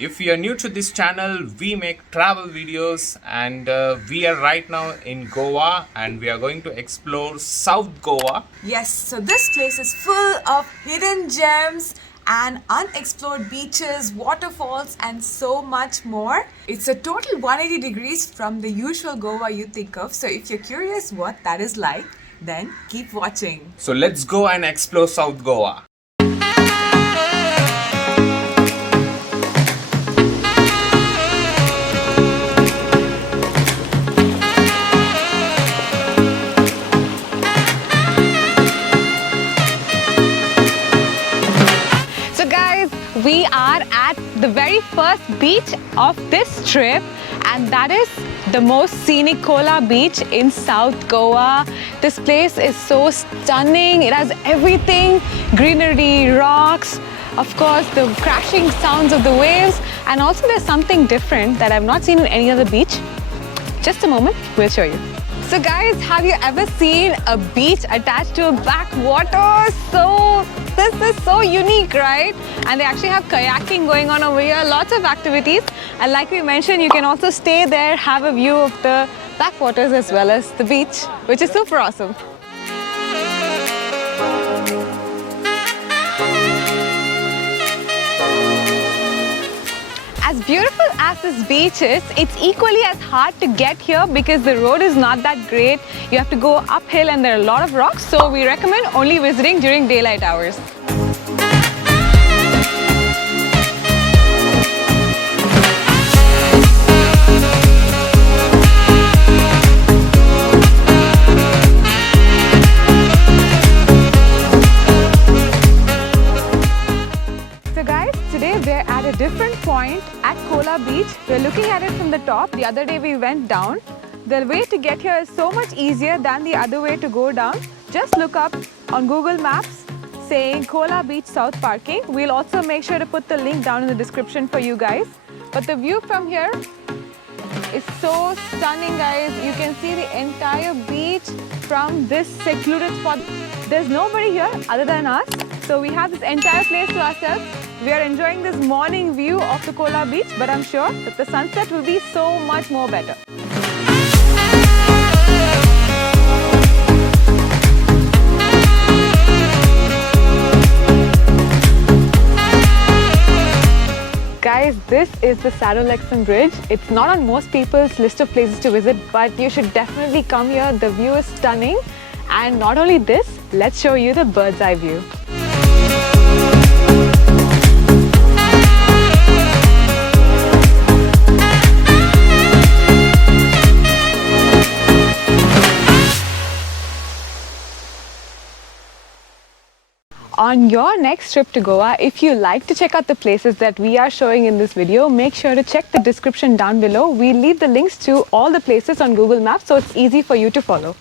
If you are new to this channel, we make travel videos and we are right now in Goa and we are going to explore South Goa. Yes, so this place is full of hidden gems and unexplored beaches, waterfalls, and so much more. It's a total 180 degrees from the usual Goa you think of. So if you're curious what that is like, then keep watching. So let's go and explore South Goa. We are at the very first beach of this trip, and that is the most scenic Kola beach in South Goa. This place is so stunning. It has everything: greenery, rocks, of course the crashing sounds of the waves, and also there's something different that I've not seen in any other beach. Just a moment, we'll show you. So guys, have you ever seen a beach attached to a backwater? This is so unique, right? And they actually have kayaking going on over here, lots of activities. And like we mentioned, you can also stay there, have a view of the backwaters as well as the beach, which is super awesome. As beautiful as this beach is, it's equally as hard to get here because the road is not that great. You have to go uphill and there are a lot of rocks, so we recommend only visiting during daylight hours. We're at a different point at Kola Beach. We're looking at it from the top. The other day we went down. The way to get here is so much easier than the other way to go down. Just look up on Google Maps saying Kola Beach South Parking. We'll also make sure to put the link down in the description for you guys. But the view from here is so stunning, guys. You can see the entire beach from this secluded spot. There's nobody here other than us. So we have this entire place to ourselves. We are enjoying this morning view of the Kola Beach, but I'm sure that the sunset will be so much more better. Guys, this is the Saddle-Exum Bridge. It's not on most people's list of places to visit, but you should definitely come here. The view is stunning. And not only this, let's show you the bird's eye view. On your next trip to Goa, if you like to check out the places that we are showing in this video, make sure to check the description down below. We'll leave the links to all the places on Google Maps, so it's easy for you to follow.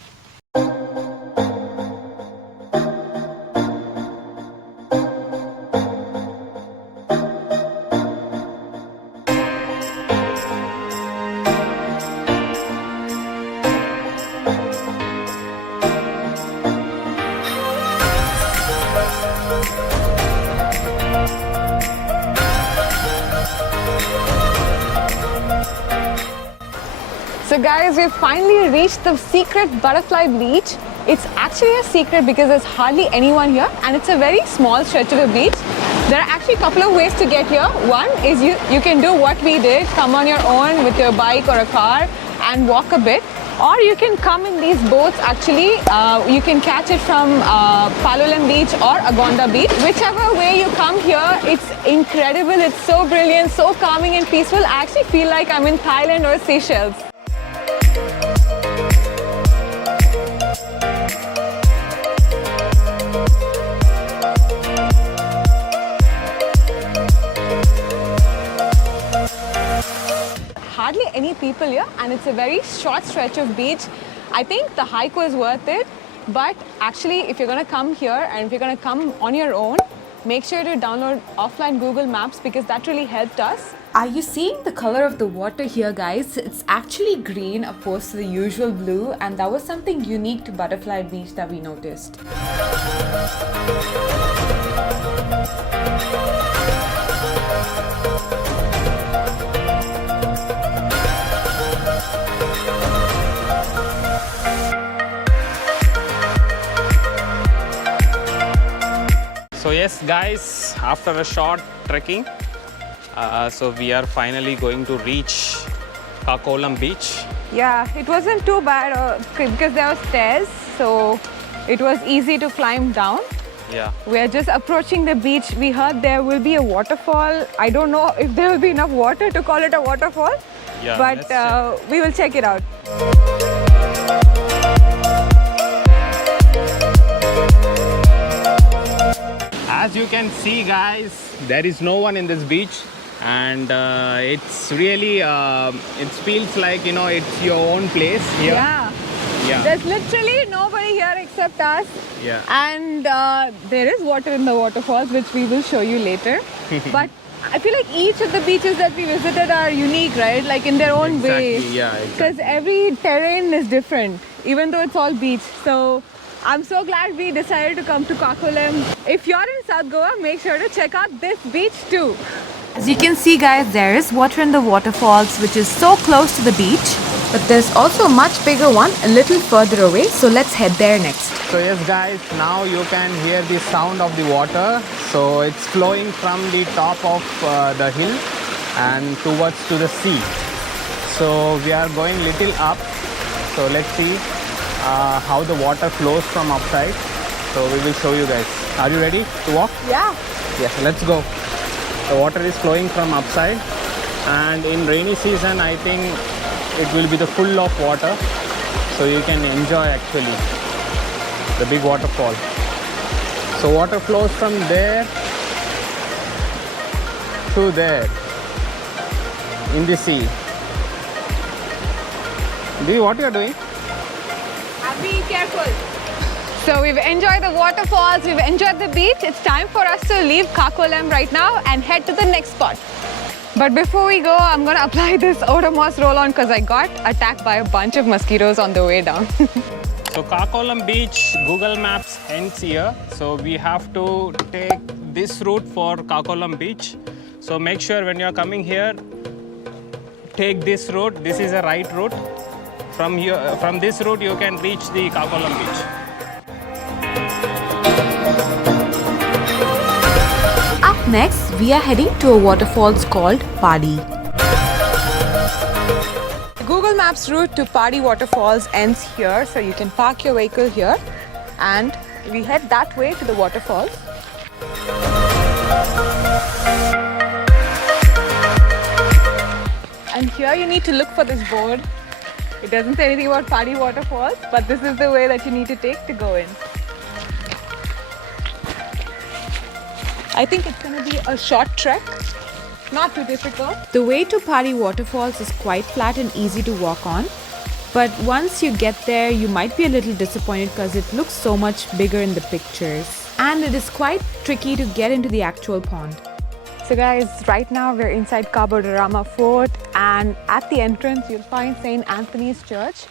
So guys, we've finally reached the secret butterfly beach. It's actually a secret because there's hardly anyone here and it's a very small stretch of the beach. There are actually a couple of ways to get here. One is you can do what we did, come on your own with your bike or a car and walk a bit. Or you can come in these boats actually. You can catch it from Palolem Beach or Agonda Beach. Whichever way you come here, it's incredible. It's so brilliant, so calming and peaceful. I actually feel like I'm in Thailand or Seychelles. Hardly any people here and it's a very short stretch of beach. I think the hike was worth it, but actually if you're going to come here and if you're going to come on your own, make sure to download offline Google Maps because that really helped us. Are you seeing the color of the water here, guys? It's actually green opposed to the usual blue, and that was something unique to Butterfly Beach that we noticed. yes, guys, after a short trekking, so we are finally going to reach Kakolam beach. Yeah, it wasn't too bad because there were stairs, so it was easy to climb down. Yeah. We are just approaching the beach. We heard there will be a waterfall. I don't know if there will be enough water to call it a waterfall, Yeah, but let's check. we will check it out. As you can see, guys, there is no one in this beach, and it's really it feels like, you know, it's your own place here. Yeah. Yeah. There's literally nobody here except us. Yeah. And there is water in the waterfalls, which we will show you later. But I feel like each of the beaches that we visited are unique, right? Like in their own way. Exactly, yeah, exactly. Because every terrain is different, even though it's all beach. So I'm so glad we decided to come to Kakolam. If you're in South Goa, make sure to check out this beach too. As you can see, guys, there is water in the waterfalls, which is so close to the beach. But there's also a much bigger one a little further away, so let's head there next. So yes, guys, now you can hear the sound of the water. So it's flowing from the top of the hill and towards to the sea. So we are going little up. So let's see how the water flows from upside. So we will show you guys. Are you ready to walk? Yeah. Yes, let's go. The water is flowing from upside, and in rainy season I think it will be the full of water, so you can enjoy actually the big waterfall. So water flows from there to there in the sea. Dee, what you are doing? Be careful. So we've enjoyed the waterfalls, we've enjoyed the beach. It's time for us to leave Kakolam right now and head to the next spot. But before we go, I'm gonna apply this Odomos roll-on because I got attacked by a bunch of mosquitoes on the way down. So Kakolam beach, Google Maps ends here. So we have to take this route for Kakolam beach. So make sure when you are coming here, take this route. This is a right route. From here, from this route, you can reach the Kakolam beach. Up next, we are heading to a waterfalls called Padi. Google Maps route to Padi Waterfalls ends here, so you can park your vehicle here and we head that way to the waterfalls. And here you need to look for this board. It doesn't say anything about Padi Waterfalls, but this is the way that you need to take to go in. I think it's going to be a short trek, not too difficult. The way to Padi Waterfalls is quite flat and easy to walk on. But once you get there, you might be a little disappointed because it looks so much bigger in the pictures. And it is quite tricky to get into the actual pond. So guys, right now we're inside Kabodorama Fort, and at the entrance you'll find St. Anthony's Church.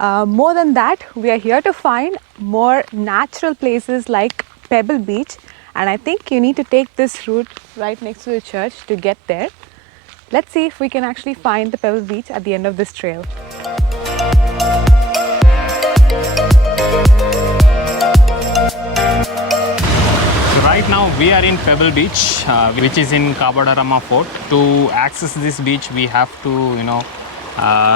More than that, we are here to find more natural places like Pebble Beach, and I think you need to take this route right next to the church to get there. Let's see if we can actually find the Pebble Beach at the end of this trail. Right now we are in Pebble Beach, which is in Kabodorama Fort. To access this beach, we have to,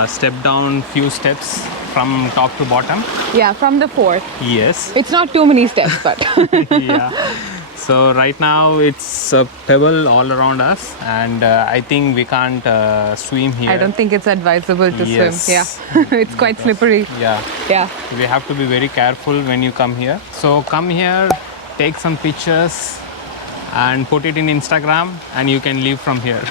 step down few steps from top to bottom. Yeah, from the fort. Yes. It's not too many steps, but Yeah. So right now it's a pebble all around us, and I think we can't swim here. I don't think it's advisable to Yes. swim. Yeah, it's quite slippery. Yeah. Yeah. We have to be very careful when you come here. So come here, take some pictures and put it in Instagram, and you can leave from here.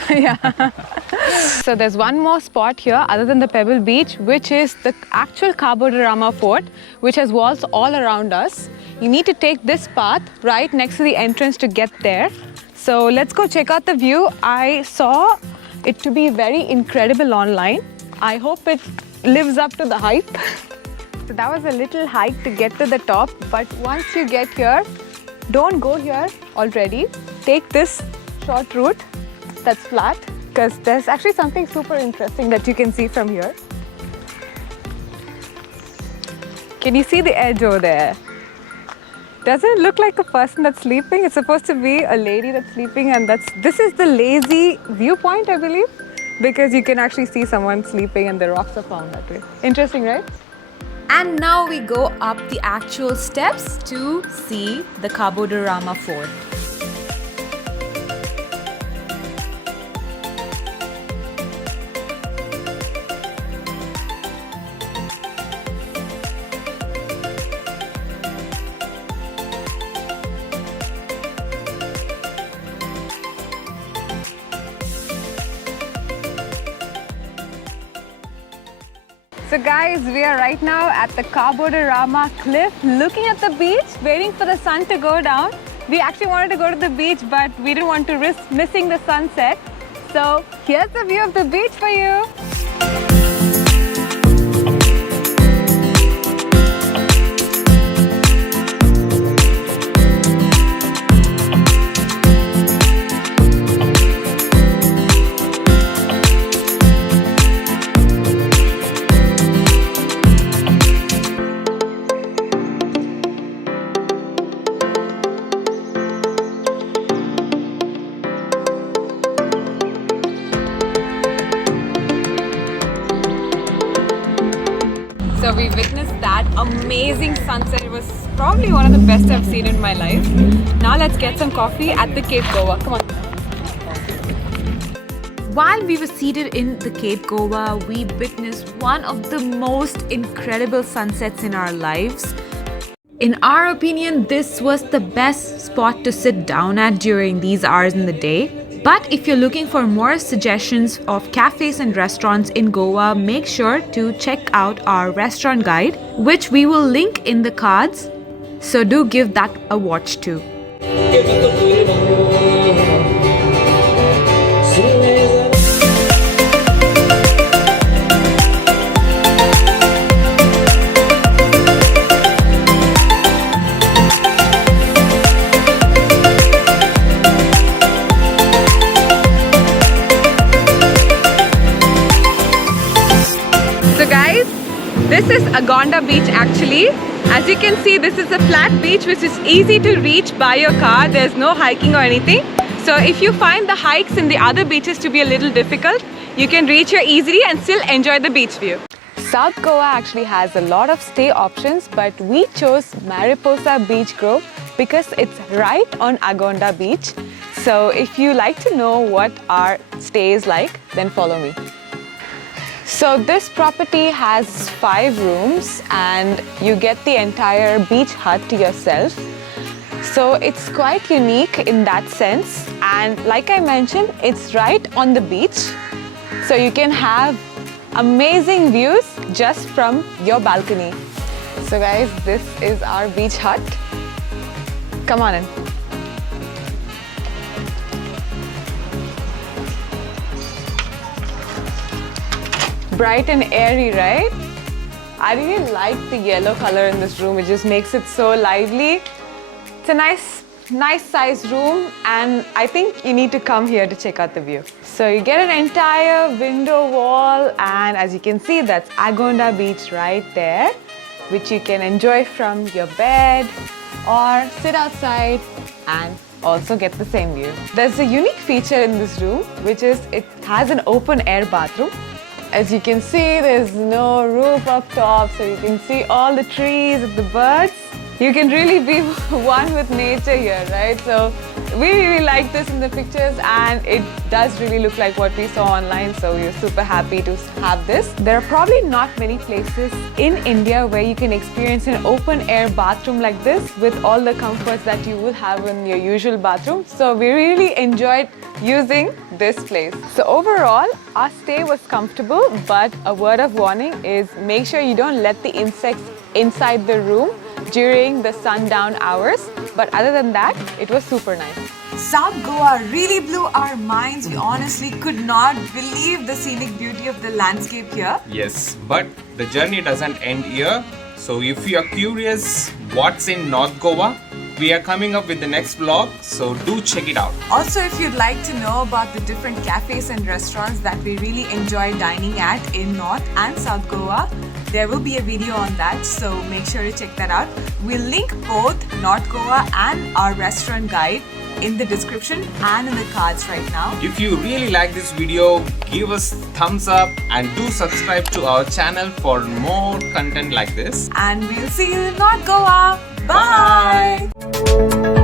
So there's one more spot here other than the Pebble Beach, which is the actual Kabodorama Fort, which has walls all around us. You need to take this path right next to the entrance to get there. So let's go check out the view. I saw it to be very incredible online. I hope it lives up to the hype. So that was a little hike to get to the top, but once you get here, don't go here already. Take this short route that's flat, because there's actually something super interesting that you can see from here. Can you see the edge over there? Doesn't it look like a person that's sleeping? It's supposed to be a lady that's sleeping, and this is the lazy viewpoint, I believe, because you can actually see someone sleeping and the rocks are found that way. Interesting, right? And now we go up the actual steps to see the Kabodorama Fort. So guys, we are right now at the Kabodorama cliff, looking at the beach, waiting for the sun to go down. We actually wanted to go to the beach, but we didn't want to risk missing the sunset. So here's the view of the beach for you. So we witnessed that amazing sunset. It was probably one of the best I've seen in my life. Now let's get some coffee at the Cape Goa. Come on. While we were seated in the Cape Goa, we witnessed one of the most incredible sunsets in our lives. In our opinion, this was the best spot to sit down at during these hours in the day. But if you're looking for more suggestions of cafes and restaurants in Goa, make sure to check out our restaurant guide, which we will link in the cards. So do give that a watch too. This is Agonda Beach actually. As you can see, this is a flat beach which is easy to reach by your car. There's no hiking or anything. So if you find the hikes in the other beaches to be a little difficult, you can reach here easily and still enjoy the beach view. South Goa actually has a lot of stay options, but we chose Mariposa Beach Grove because it's right on Agonda Beach. So if you like to know what our stay is like, then follow me. So this property has 5 rooms and you get the entire beach hut to yourself. So it's quite unique in that sense, and like I mentioned, it's right on the beach. So you can have amazing views just from your balcony. So guys, this is our beach hut. Come on in. Bright and airy, right? I really like the yellow color in this room. It just makes it so lively. It's a nice size room, and I think you need to come here to check out the view. So you get an entire window wall, and as you can see, that's Agonda Beach right there, which you can enjoy from your bed or sit outside and also get the same view. There's a unique feature in this room, which is it has an open air bathroom. As you can see, there's no roof up top, so you can see all the trees and the birds. You can really be one with nature here, right? So we really like this in the pictures, and it does really look like what we saw online, so we're super happy to have this. There are probably not many places in India where you can experience an open air bathroom like this with all the comforts that you would have in your usual bathroom. So we really enjoyed using this place. So overall, our stay was comfortable, but a word of warning is make sure you don't let the insects inside the room during the sundown hours. But other than that, it was super nice. South Goa really blew our minds. We honestly could not believe the scenic beauty of the landscape here. Yes, but the journey doesn't end here. So if you are curious what's in North Goa, we are coming up with the next vlog, so do check it out. Also, if you'd like to know about the different cafes and restaurants that we really enjoy dining at in North and South Goa, there will be a video on that, so make sure to check that out. We'll link both North Goa and our restaurant guide in the description and in the cards right now. If you really like this video, give us thumbs up and do subscribe to our channel for more content like this. And we'll see you in North Goa. Bye.